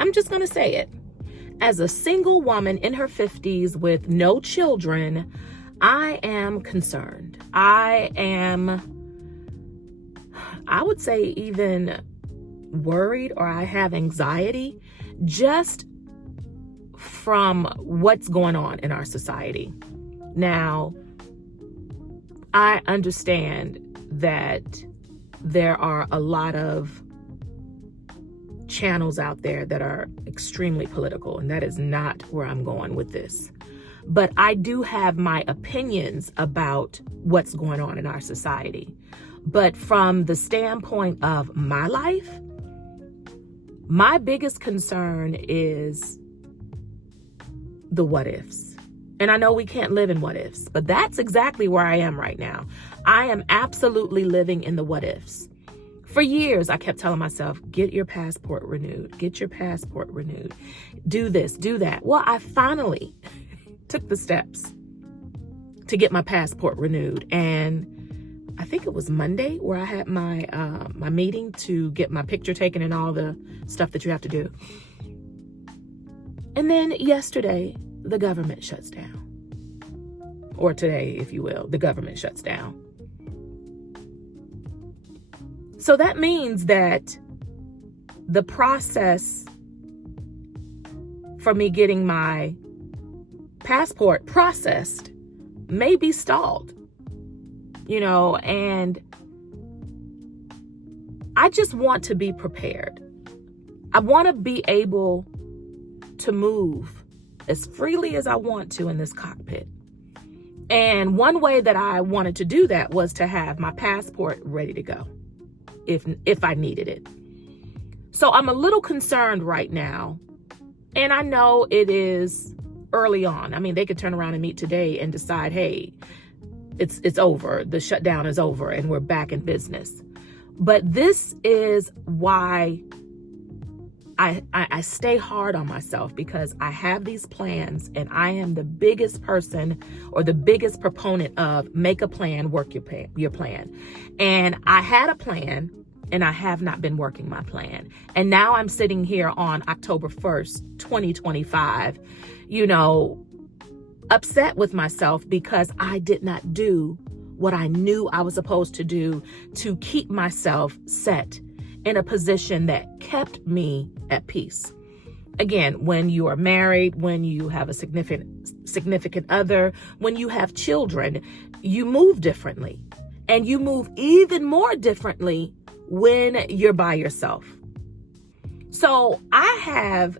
I'm just going to say it. As a single woman in her 50s with no children, I am concerned. I would say even worried, or I have anxiety just from what's going on in our society. Now, I understand that there are a lot of channels out there that are extremely political, and that is not where I'm going with this. But I do have my opinions about what's going on in our society. But from the standpoint of my life, my biggest concern is the what ifs. And I know we can't live in what ifs, but that's exactly where I am right now. I am absolutely living in the what ifs. For years, I kept telling myself, get your passport renewed, get your passport renewed, do this, do that. Well, I finally took the steps to get my passport renewed. And I think it was Monday where I had my my meeting to get my picture taken and all the stuff that you have to do. And then yesterday, the government shuts down. Or today, if you will, the government shuts down. So that means that the process for me getting my passport processed may be stalled, and I just want to be prepared. I want to be able to move as freely as I want to in this cockpit. And one way that I wanted to do that was to have my passport ready to go if I needed it. So I'm a little concerned right now. And I know it is early on. I mean, they could turn around and meet today and decide, hey, it's over. The shutdown is over and we're back in business. But this is why I stay hard on myself, because I have these plans and I am the biggest person or the biggest proponent of make a plan, work your plan. And I had a plan and I have not been working my plan. And now I'm sitting here on October 1st, 2025, upset with myself because I did not do what I knew I was supposed to do to keep myself set in a position that kept me at peace. Again, when you are married, when you have a significant other, when you have children, you move differently. And you move even more differently when you're by yourself. So I have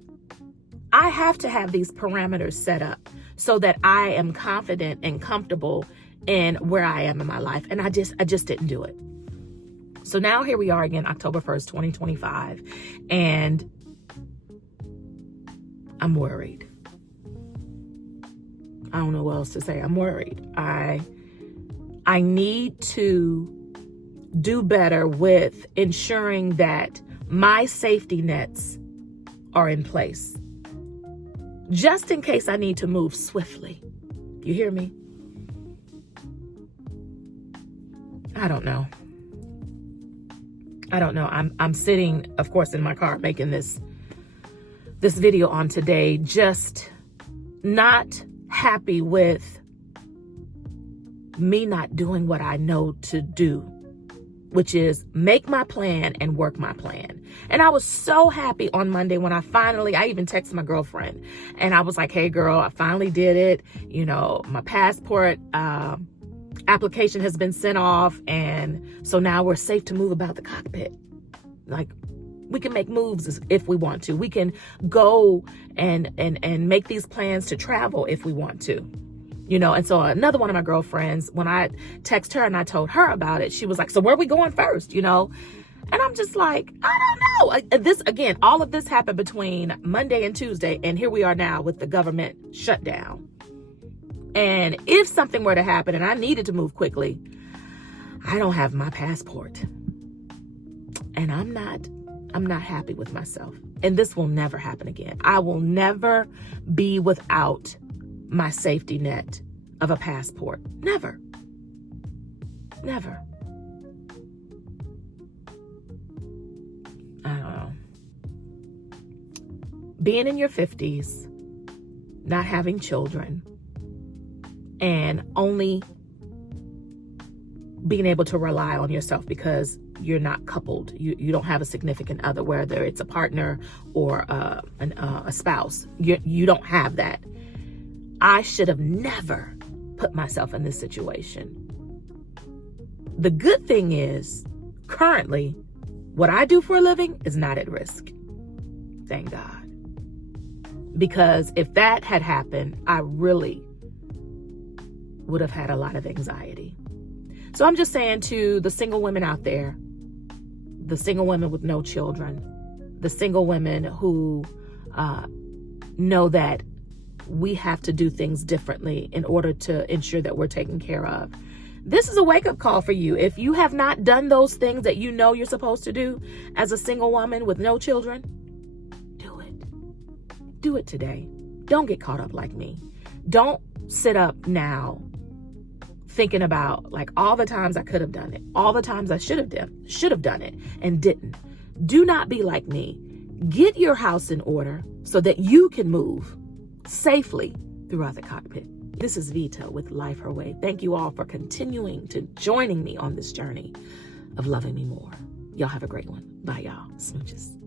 to have these parameters set up so that I am confident and comfortable in where I am in my life. And I just didn't do it. So now here we are again, October 1st, 2025, and I'm worried. I don't know what else to say. I'm worried. I need to do better with ensuring that my safety nets are in place, just in case I need to move swiftly. You hear me? I don't know. I'm sitting, of course, in my car making this video on today, just not happy with me not doing what I know to do, which is make my plan and work my plan. And I was so happy on Monday when I even texted my girlfriend and I was like, hey girl, I finally did it. My passport, application has been sent off, and so now we're safe to move about the cockpit. Like, we can make moves if we want to. We can go and make these plans to travel if we want to, And so another one of my girlfriends, when I text her and I told her about it, she was like, so where are we going first, And I'm just like, I don't know. This, again, all of this happened between Monday and Tuesday, and here we are now with the government shutdown. And if something were to happen and I needed to move quickly, I don't have my passport. And I'm not happy with myself. And this will never happen again. I will never be without my safety net of a passport. Never. Never. I don't know. being in your 50s, not having children, and only being able to rely on yourself because you're not coupled. You don't have a significant other, whether it's a partner or a spouse. You don't have that. I should have never put myself in this situation. The good thing is, currently, what I do for a living is not at risk. Thank God. Because if that had happened, I really would have had a lot of anxiety. So I'm just saying to the single women out there, the single women with no children, the single women who know that we have to do things differently in order to ensure that we're taken care of. This is a wake-up call for you. If you have not done those things that you know you're supposed to do as a single woman with no children, do it. Do it today. Don't get caught up like me. Don't sit up now thinking about like all the times I could have done it, all the times I should have done it and didn't. Do not be like me. Get your house in order so that you can move safely throughout the cockpit. This is Vita with Life Her Way. Thank you all for continuing to joining me on this journey of loving me more. Y'all have a great one. Bye, y'all. Smooches.